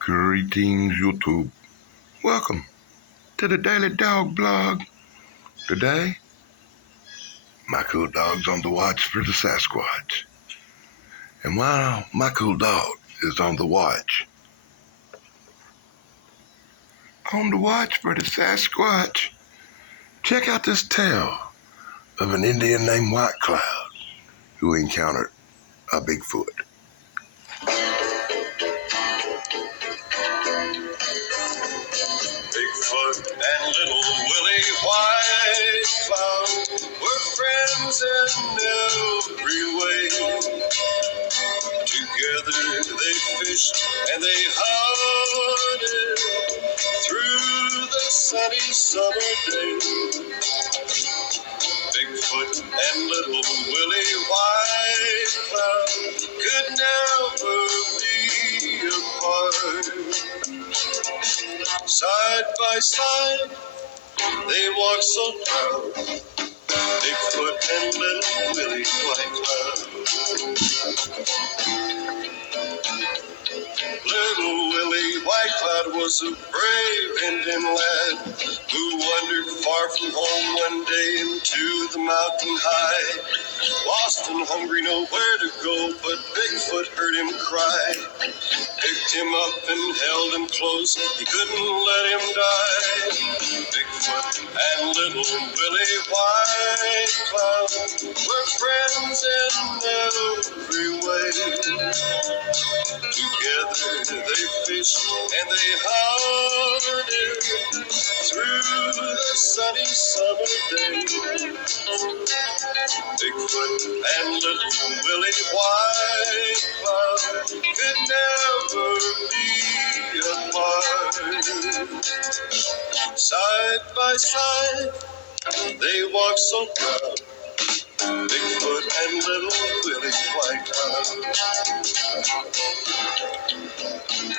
Greetings, YouTube. Welcome to the Daily Dog Blog. Today, my cool dog's on the watch for the Sasquatch. And while my cool dog is on the watch for the Sasquatch, check out this tale of an Indian named Whitecloud who encountered a Bigfoot. Bigfoot and little Willie Whitecloud were friends in every way. Together they fished and they hunted through the sunny summer day. Bigfoot and little Willie Whitecloud could never be apart. Side by side, they walked so proud, Bigfoot and little Willie Whitecloud. Little Willie Whitecloud was a brave Indian lad who wandered far from home one day into the mountain high. Lost and hungry, nowhere to go, but Bigfoot heard him cry. Picked him up and held him close, he couldn't let him die. Bigfoot and little Willie Whitecloud were friends in every way. Together they fished and they hunted through the sunny summer day. Bigfoot and little Willie Whitecloud could never be apart. Side by side, they walked so proud, Bigfoot and little Willie Whitecloud.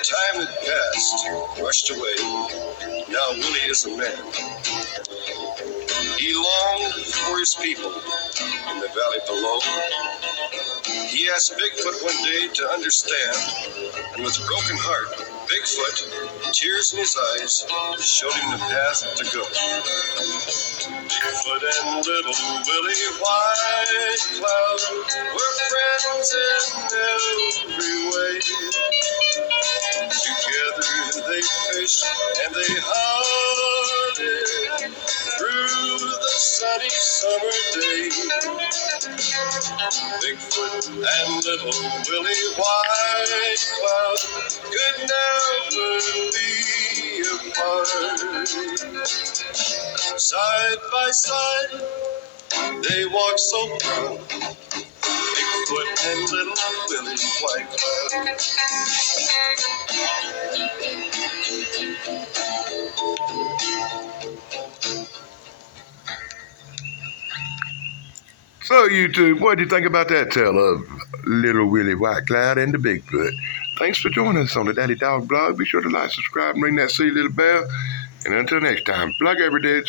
Time had passed, rushed away. Now Willie is a man. He longed for his people in the valley below. He asked Bigfoot one day to understand, and with a broken heart, Bigfoot, tears in his eyes, showed him the path to go. Bigfoot and little Willie Whitecloud were friends in every way. Together they fished and they hunted through the sunny summer day. Bigfoot and little Willie Whitecloud could never be apart. Side by side, they walked so proud, Bigfoot and little Willie Whitecloud. So, YouTube, what do you think about that tale of little Willie Whitecloud and the Bigfoot? Thanks for joining us on the Daily Dog Blog. Be sure to like, subscribe, and ring that silly little bell. And until next time, blog every day.